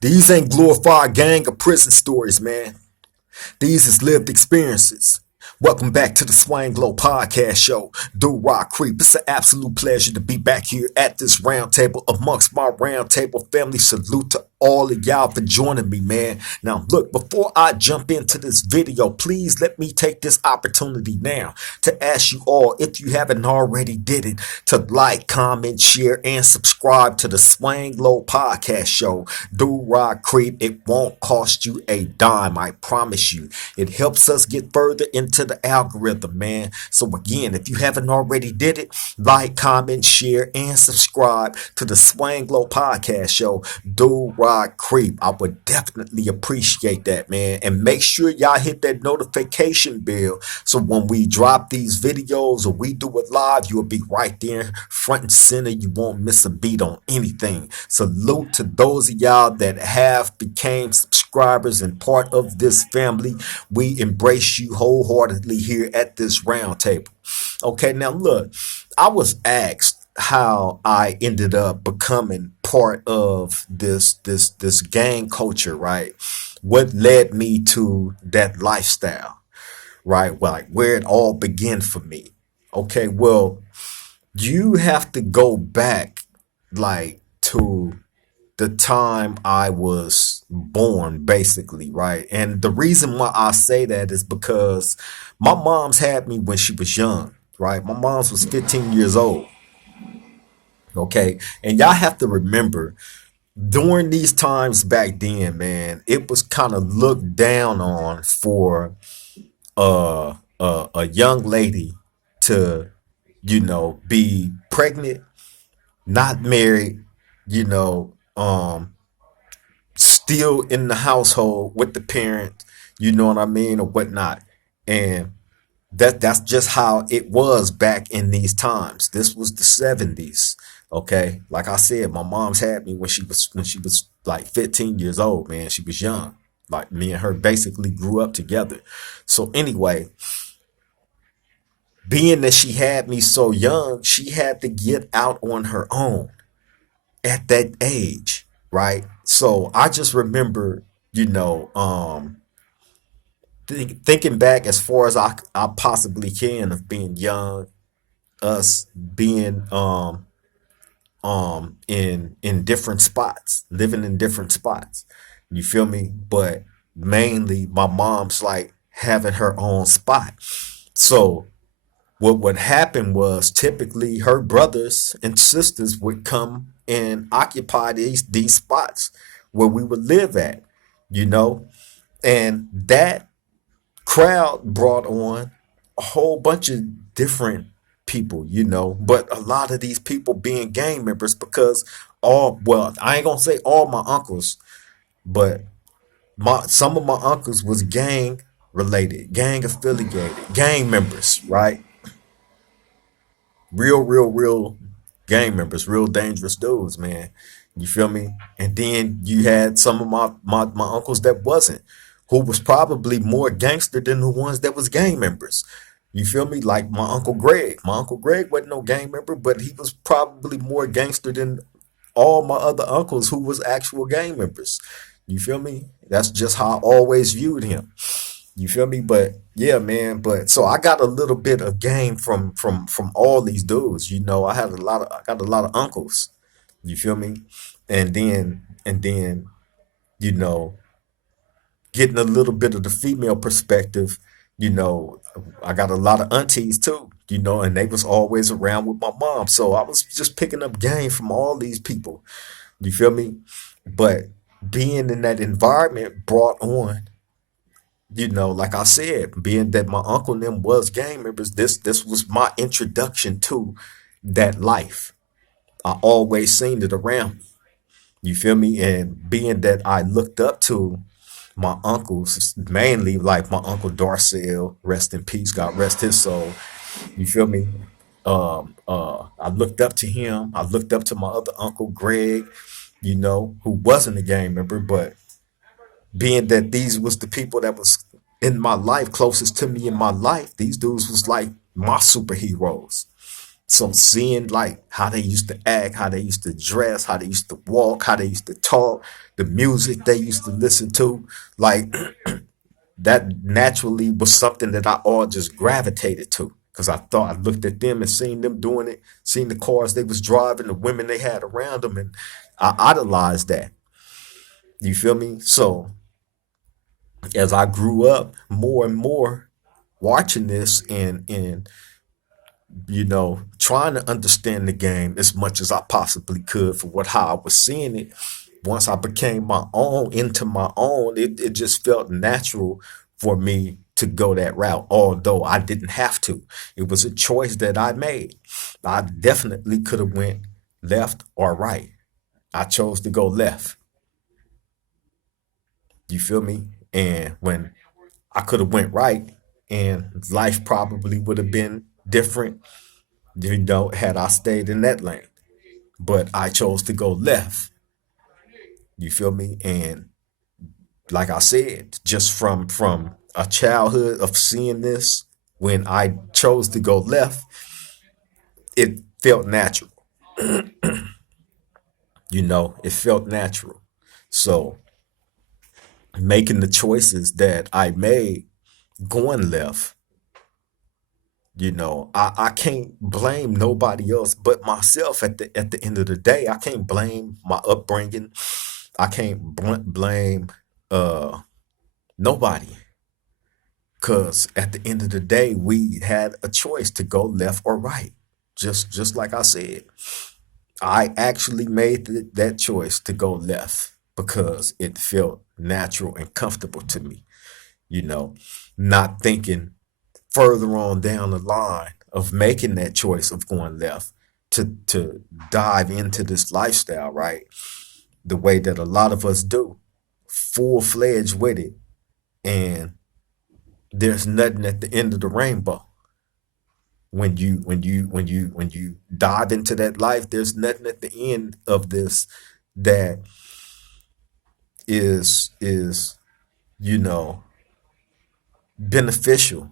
These ain't glorified gang or prison stories, man. These is lived experiences. Welcome back to the Swang Glow Podcast Show. Do Rock Creep. It's an absolute pleasure to be back here at this round table amongst my round table family. Salute to all of y'all for joining me, man. Now, look, before I jump into this video, please let me take this opportunity now to ask you all, if you haven't already did it, to like, comment, share, and subscribe to the Swang Glow Podcast Show. Do Rock Creep. It won't cost you a dime, I promise you. It helps us get further into the algorithm, man. So again, if you haven't already did it, like, comment, share, and subscribe to the Swang Glow Podcast Show. Do Rock Creep. I would definitely appreciate that, man. And make sure y'all hit that notification bell so when we drop these videos or we do it live, you'll be right there front and center. You won't miss a beat on anything. Salute to those of y'all that have became subscribers and part of this family. We embrace you wholeheartedly here at this round table. Okay, now look, I was asked how I ended up becoming part of this gang culture, right? What led me to that lifestyle, right? Well, like where it all began for me. Okay, well, you have to go back like to the time I was born, basically, right? And the reason why I say that is because my mom's had me when she was young, right? My mom's was 15 years old, okay? And y'all have to remember, during these times back then, man, it was kind of looked down on for a young lady to, be pregnant, not married, you know, still in the household with the parent, you know what I mean, or whatnot. And that's just how it was back in these times. This was the 70s. Okay. Like I said, my mom's had me when she was like 15 years old, man. She was young. Like me and her basically grew up together. So anyway, being that she had me so young, she had to get out on her own at that age, right? So I just remember, thinking back as far as I possibly can of being young, us being in different spots, living in different spots. You feel me? But mainly my mom's like having her own spot. So what would happen was typically her brothers and sisters would come and occupy these spots where we would live at, you know, and that crowd brought on a whole bunch of different people, but a lot of these people being gang members because I ain't gonna say all my uncles, but some of my uncles was gang related, gang affiliated, gang members, right? Real gang members, real dangerous dudes, man. You feel me? And then you had some of my uncles that wasn't, who was probably more gangster than the ones that was gang members. You feel me? Like my Uncle Greg. My Uncle Greg wasn't no gang member, but he was probably more gangster than all my other uncles who was actual gang members. You feel me? That's just how I always viewed him. You feel me? But yeah, man. But so I got a little bit of game from all these dudes. I got a lot of uncles. You feel me? And then you know getting a little bit of the female perspective. You know, I got a lot of aunties too. And they was always around with my mom. So I was just picking up game from all these people. You feel me? But being in that environment brought on, like I said, being that my uncle and them was gang members, this was my introduction to that life. I always seen it around me. You feel me? And being that I looked up to my uncles, mainly like my uncle Darcel, rest in peace, God rest his soul. You feel me? I looked up to him. I looked up to my other uncle Greg, who wasn't a gang member, but being that these was the people that was in my life, closest to me in my life, these dudes was like my superheroes. So seeing like how they used to act, how they used to dress, how they used to walk, how they used to talk, the music they used to listen to, like that naturally was something that I all just gravitated to. Cause I thought I looked at them and seen them doing it, seen the cars they was driving, the women they had around them, and I idolized that. You feel me? So as I grew up more and more watching this and trying to understand the game as much as I possibly could for what how I was seeing it. Once I became my own into my own, it just felt natural for me to go that route, although I didn't have to. It was a choice that I made. I definitely could have went left or right. I chose to go left. You feel me? And when I could have went right, and life probably would have been different, had I stayed in that lane. But I chose to go left. You feel me? And like I said, just from a childhood of seeing this, when I chose to go left, it felt natural. It felt natural. So making the choices that I made going left, I can't blame nobody else but myself at the end of the day. I can't blame my upbringing. I can't blame uh nobody. Cause at the end of the day, we had a choice to go left or right. Just like I said, I actually made that choice to go left because it felt natural and comfortable to me. You know, not thinking further on down the line of making that choice of going left to dive into this lifestyle, right? The way that a lot of us do, full fledged with it, and there's nothing at the end of the rainbow. When you dive into that life, there's nothing at the end of this that is you know beneficial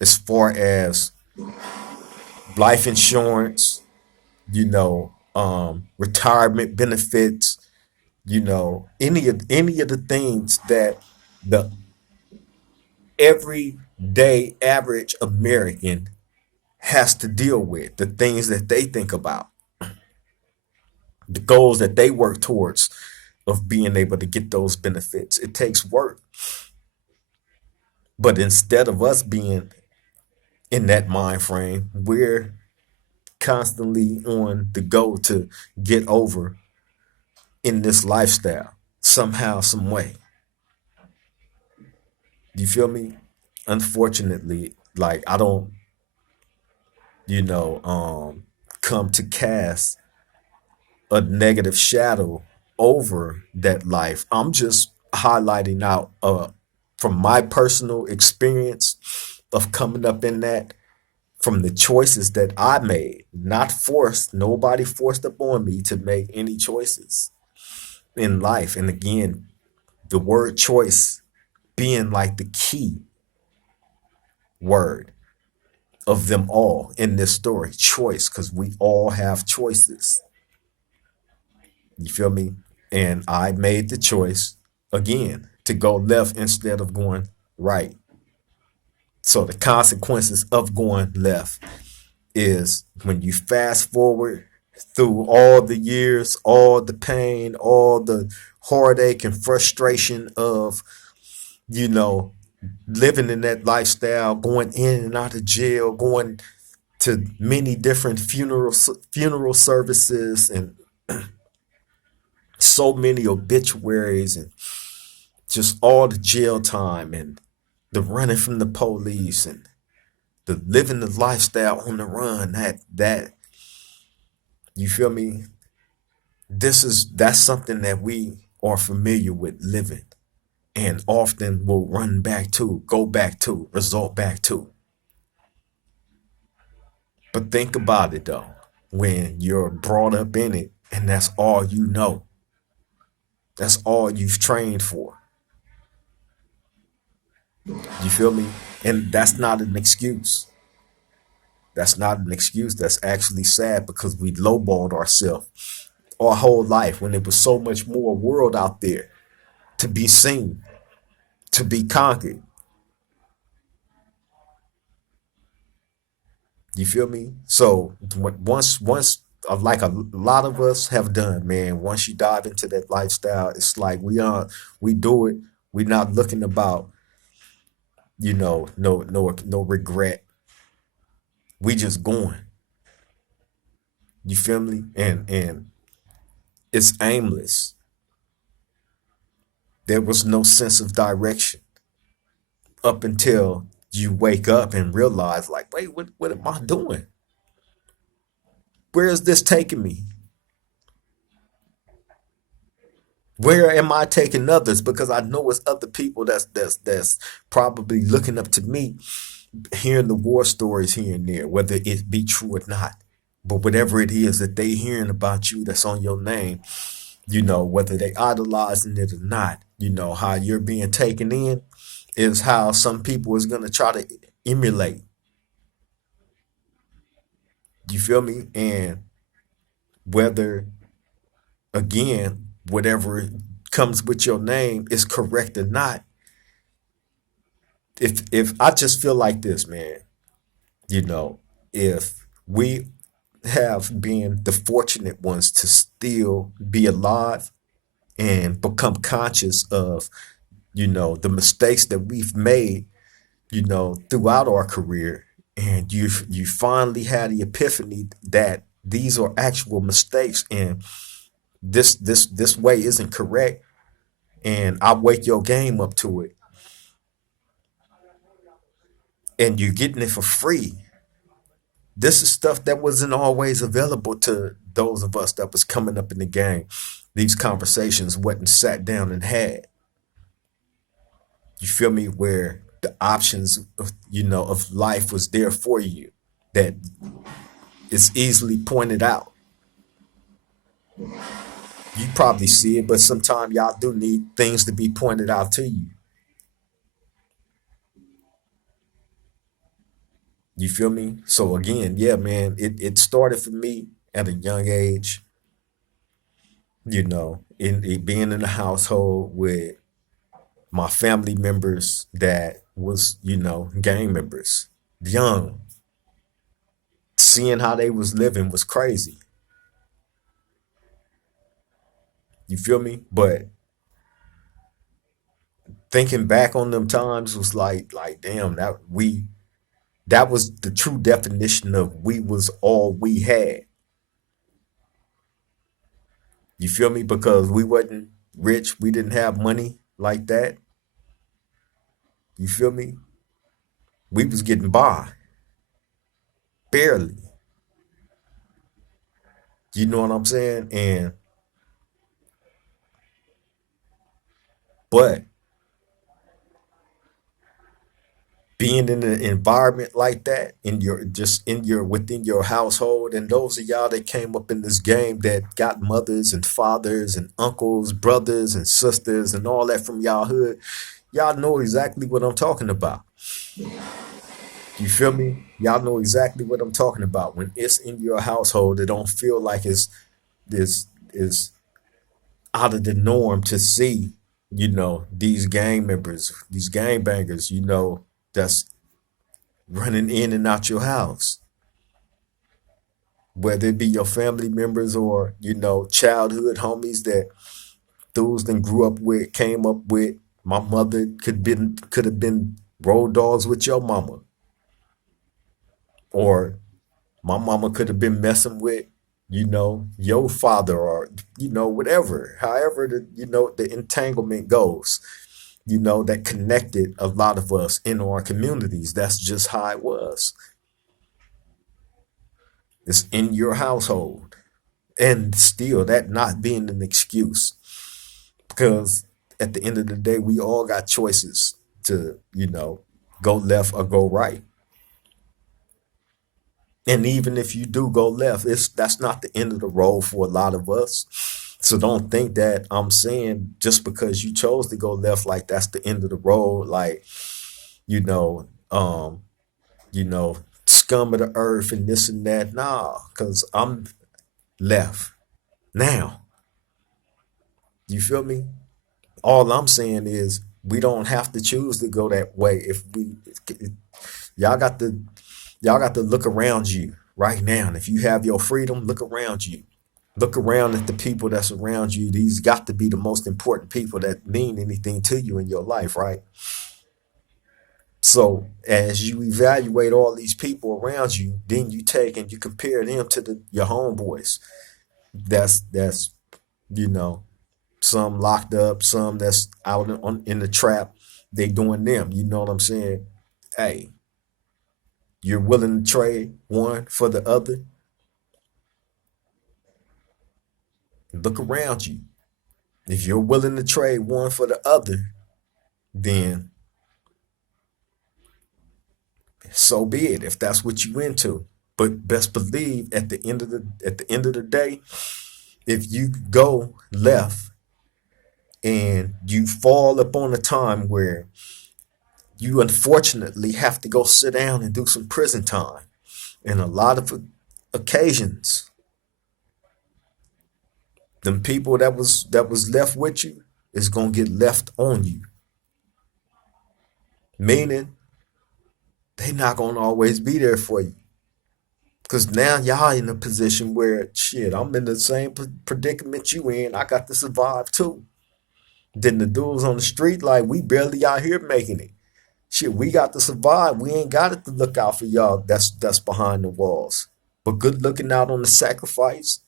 as far as life insurance, retirement benefits, any of the things that the everyday average American has to deal with, the things that they think about, the goals that they work towards of being able to get those benefits. It takes work. But instead of us being in that mind frame, we're constantly on the go to get over in this lifestyle somehow, some way. You feel me? Unfortunately, like I don't, come to cast a negative shadow over that life. I'm just highlighting out from my personal experience of coming up in that, from the choices that I made, not forced. Nobody forced upon me to make any choices in life. And again, the word choice being like the key word of them all in this story. Choice, because we all have choices. You feel me? And I made the choice again to go left instead of going right. So the consequences of going left is when you fast forward through all the years, all the pain, all the heartache and frustration of, you know, living in that lifestyle, going in and out of jail, going to many different funeral services, and so many obituaries, and just all the jail time and the running from the police and the living the lifestyle on the run. That you feel me? That's something that we are familiar with living, and often will run back to, go back to, resort back to. But think about it though, when you're brought up in it and that's all you know, that's all you've trained for. You feel me? And that's not an excuse. That's not an excuse. That's actually sad because we lowballed ourselves our whole life when there was so much more world out there to be seen, to be conquered. You feel me? So once like a lot of us have done, man. Once you dive into that lifestyle, it's like we do it. We're not looking about no regret. We just going. You feel me? And it's aimless. There was no sense of direction up until you wake up and realize, like, wait, what am I doing? Where is this taking me? Where am I taking others? Because I know it's other people that's probably looking up to me, hearing the war stories here and there, whether it be true or not. But whatever it is that they hearing about you that's on your name, whether they idolizing it or not, how you're being taken in is how some people is gonna try to emulate. You feel me? And whether again, whatever comes with your name is correct or not, if I just feel like this, man, you know, if we have been the fortunate ones to still be alive and become conscious of, the mistakes that we've made, throughout our career, and you finally had the epiphany that these are actual mistakes and this way isn't correct, and I wake your game up to it, and you're getting it for free. This is stuff that wasn't always available to those of us that was coming up in the game. These conversations wasn't sat down and had. You feel me? Where the options of life was there for you, that it's easily pointed out. You probably see it, but sometimes y'all do need things to be pointed out to you. You feel me? So again, yeah, man, it started for me at a young age, in it being in a household with my family members that was, gang members. Young, seeing how they was living was crazy. You feel me? But thinking back on them times was like damn, that was the true definition of we was all we had. You feel me? Because we wasn't rich, we didn't have money like that. You feel me? We was getting by, barely. You know what I'm saying? And but being in an environment like that, in your within your household, and those of y'all that came up in this game that got mothers and fathers and uncles, brothers and sisters and all that from y'all hood, y'all know exactly what I'm talking about. You feel me? Y'all know exactly what I'm talking about. When it's in your household, it don't feel like it's out of the norm to see, these gang members, these gang bangers, that's running in and out your house. Whether it be your family members or, childhood homies that dudes then grew up with, came up with. My mother could have been road dogs with your mama. Or my mama could have been messing with, your father, or whatever, however the entanglement goes, that connected a lot of us in our communities. That's just how it was. It's in your household, and still that not being an excuse, because at the end of the day we all got choices to, go left or go right. And even if you do go left, that's not the end of the road for a lot of us. So don't think that I'm saying just because you chose to go left, like that's the end of the road. Like, you know, um, you know, scum of the earth and this and that. Nah, because I'm left now. You feel me? All I'm saying is we don't have to choose to go that way. If we y'all got to y'all got to look around you right now. And if you have your freedom, look around you. Look around at the people that's around you. These got to be the most important people that mean anything to you in your life, right? So as you evaluate all these people around you, then you take and you compare them to your homeboys. That's you know some locked up, some that's out in the trap. They doing them. You know what I'm saying? Hey, you're willing to trade one for the other. Look around you. If you're willing to trade one for the other, then so be it. If that's what you into, but best believe at the end of the day, if you go left and you fall upon a time where you unfortunately have to go sit down and do some prison time, and a lot of occasions, them people that was left with you is gonna get left on you. Meaning they not gonna always be there for you. Cause now y'all in a position where shit, I'm in the same predicament you in. I got to survive too. Then the dudes on the street, like we barely out here making it. Shit, we got to survive. We ain't got it to look out for y'all. That's behind the walls. But good looking out on the sacrifice,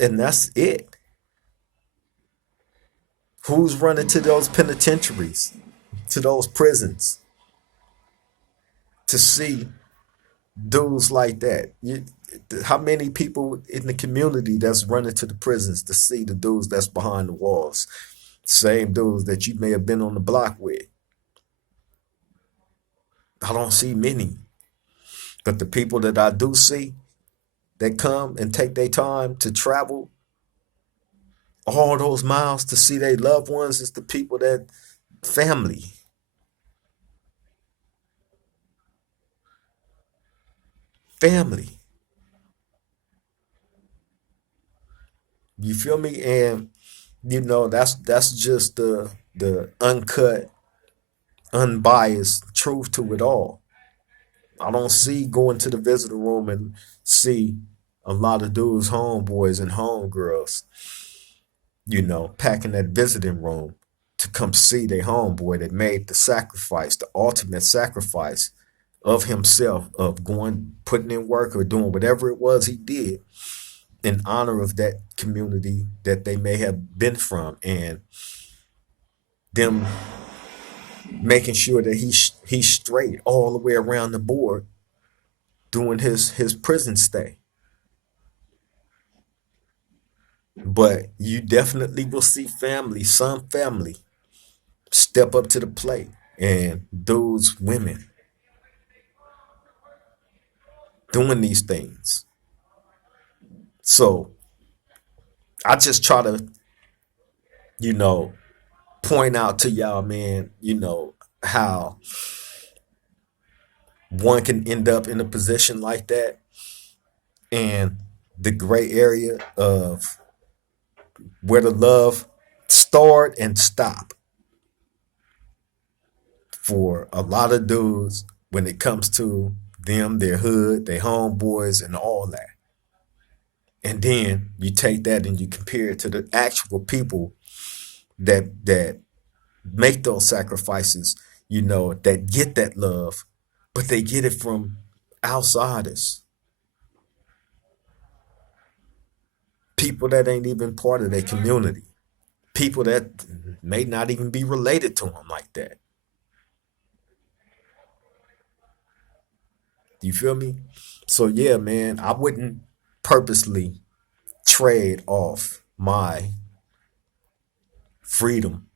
and that's it. Who's running to those penitentiaries, to those prisons, to see dudes like that? How many people in the community that's running to the prisons to see the dudes that's behind the walls? Same dudes that you may have been on the block with. I don't see many. But the people that I do see that come and take their time to travel all those miles to see their loved ones is the people that family. Family. You feel me? And that's just the uncut, unbiased truth to it all. I don't see going to the visitor room and see a lot of dudes, homeboys and homegirls, packing that visiting room to come see their homeboy that made the sacrifice, the ultimate sacrifice of himself, of going, putting in work or doing whatever it was he did in honor of that community that they may have been from, and them making sure that he's straight all the way around the board doing his prison stay. But you definitely will see some family step up to the plate, and those women doing these things. So I just try to, you know, point out to y'all, man, how one can end up in a position like that, and the gray area of where the love start and stop for a lot of dudes when it comes to them, their hood, their homeboys, and all that. And then you take that and you compare it to the actual people that make those sacrifices, that get that love, but they get it from outsiders, people that ain't even part of their community, people that may not even be related to them like that. You feel me? So yeah, man, I wouldn't purposely trade off my freedom,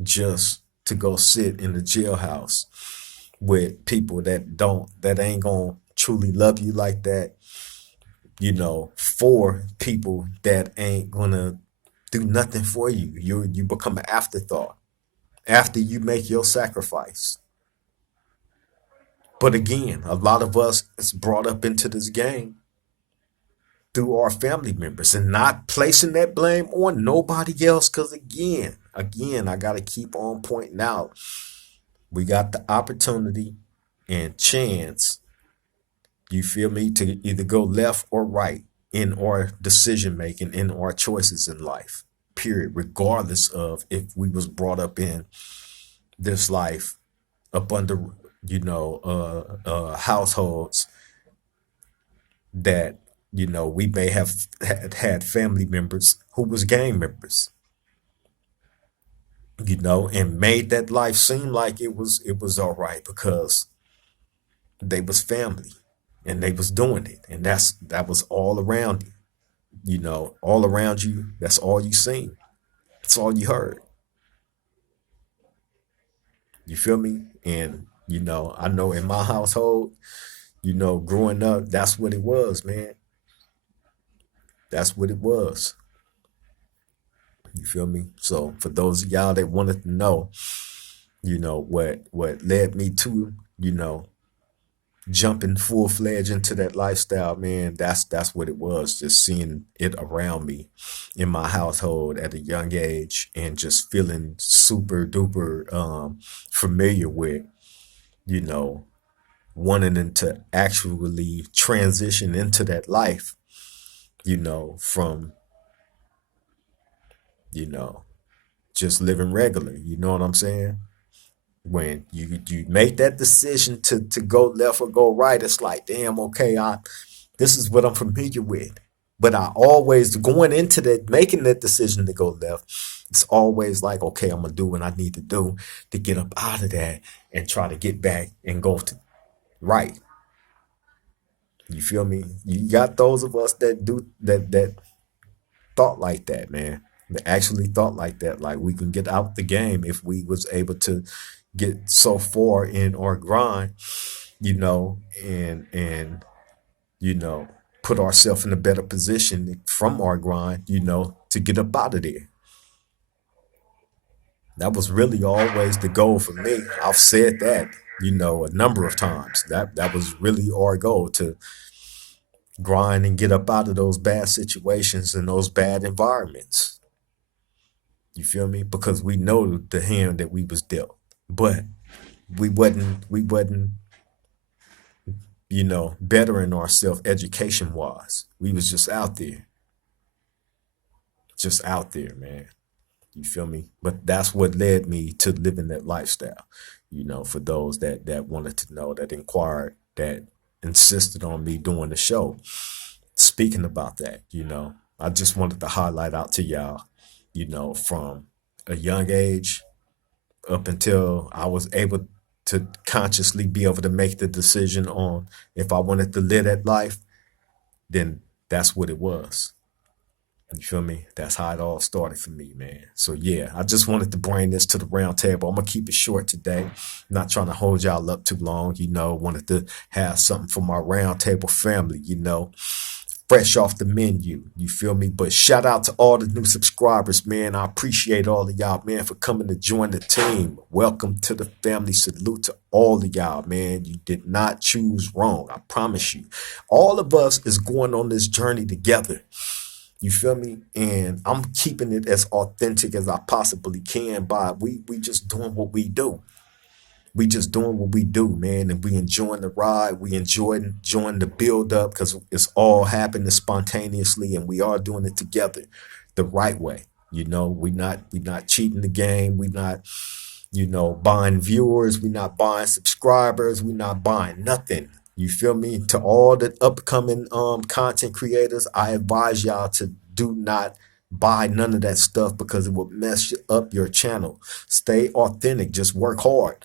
just to go sit in the jailhouse with people that ain't gonna truly love you like that, for people that ain't gonna do nothing for you. You become an afterthought after you make your sacrifice. But again, a lot of us is brought up into this game through our family members and not placing that blame on nobody else. Because again, I got to keep on pointing out we got the opportunity and chance, you feel me, to either go left or right in our decision making, in our choices in life, period, regardless of if we was brought up in this life up under, households that, we may have had family members who was gang members, and made that life seem like it was all right because they was family and they was doing it, and that was all around you, all around you. That's all you seen. That's all you heard. You feel me? And I know in my household, growing up, that's what it was, man. That's what it was. You feel me? So for those of y'all that wanted to know, what led me to, jumping full fledged into that lifestyle, man, that's what it was. Just seeing it around me in my household at a young age and just feeling super duper familiar with, you know, wanting to actually transition into that life, from, you know, just living regular. You know what I'm saying? When you make that decision to go left or go right, it's like, damn, okay, I this is what I'm familiar with. But I always going into that, making that decision to go left, it's always like, okay, I'm gonna do what I need to do to get up out of that and try to get back and go to right. You feel me? You got those of us that do that thought like that, man. That actually thought like that. Like we can get out the game if we was able to get so far in our grind, and you know, put ourselves in a better position from our grind, to get up out of there. That was really always the goal for me. I've said that, a number of times. That was really our goal, to grind and get up out of those bad situations and those bad environments. You feel me? Because we know the hand that we was dealt. But we wasn't, bettering ourselves education wise. We was just out there, man. You feel me? But that's what led me to living that lifestyle. For those that wanted to know, that inquired, that insisted on me doing the show, speaking about that, I just wanted to highlight out to y'all, from a young age up until I was able to consciously be able to make the decision on if I wanted to live that life, then that's what it was. You feel me? That's how it all started for me, man. So yeah, I just wanted to bring this to the round table. I'm gonna keep it short today. Not trying to hold y'all up too long, wanted to have something for my round table family, fresh off the menu. You feel me? But shout out to all the new subscribers, man. I appreciate all of y'all, man, for coming to join the team. Welcome to the family. Salute to all of y'all, man. You did not choose wrong. I promise you. All of us is going on this journey together. You feel me? And I'm keeping it as authentic as I possibly can by we just doing what we do. We just doing what we do, man, and we enjoying the ride. We enjoying the build up because it's all happening spontaneously, and we are doing it together, the right way. We not cheating the game. We not, buying viewers. We not buying subscribers. We not buying nothing. You feel me? To all the upcoming content creators, I advise y'all to do not buy none of that stuff because it will mess up your channel. Stay authentic. Just work hard.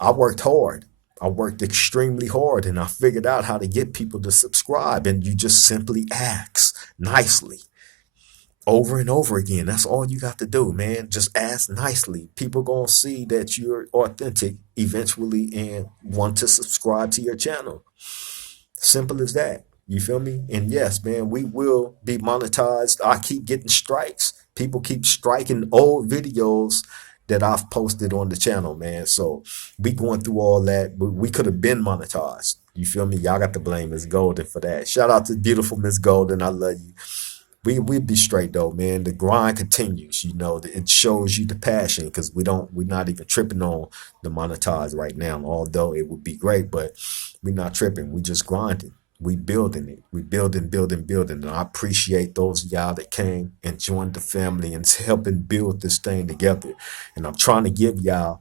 I worked hard. I worked extremely hard, and I figured out how to get people to subscribe. And you just simply ask nicely over and over again. That's all you got to do, man. Just ask nicely. People gonna see that you're authentic eventually and want to subscribe to your channel. Simple as that. You feel me? And yes, man, we will be monetized. I keep getting strikes. People keep striking old videos that I've posted on the channel, man. So we going through all that. We could have been monetized. You feel me? Y'all got to blame Miss Golden for that. Shout out to beautiful Miss Golden. I love you. We be straight though, man. The grind continues. You know, it shows you the passion because we're not even tripping on the monetize right now. Although it would be great, but we're not tripping. We just grinding. We building it. We building. And I appreciate those of y'all that came and joined the family and helping build this thing together. And I'm trying to give y'all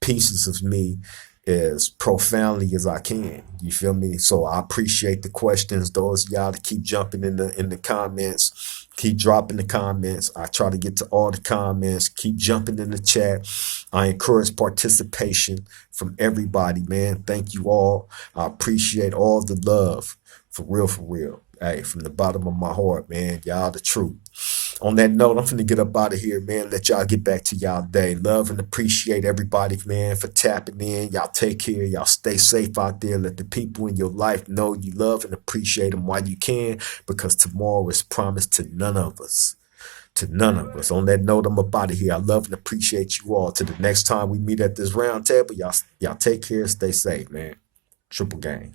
pieces of me as profoundly as I can. You feel me? So I appreciate the questions. Those of y'all that keep jumping in the comments, keep dropping the comments. I try to get to all the comments. Keep jumping in the chat. I encourage participation from everybody, man. Thank you all. I appreciate all the love. For real, for real. Hey, from the bottom of my heart, man. Y'all the truth. On that note, I'm finna get up out of here, man. Let y'all get back to y'all day. Love and appreciate everybody, man, for tapping in. Y'all take care. Y'all stay safe out there. Let the people in your life know you love and appreciate them while you can, because tomorrow is promised to none of us. To none of us. On that note, I'm up out of here. I love and appreciate you all. To the next time we meet at this round table, y'all take care. Stay safe, man. Triple gang.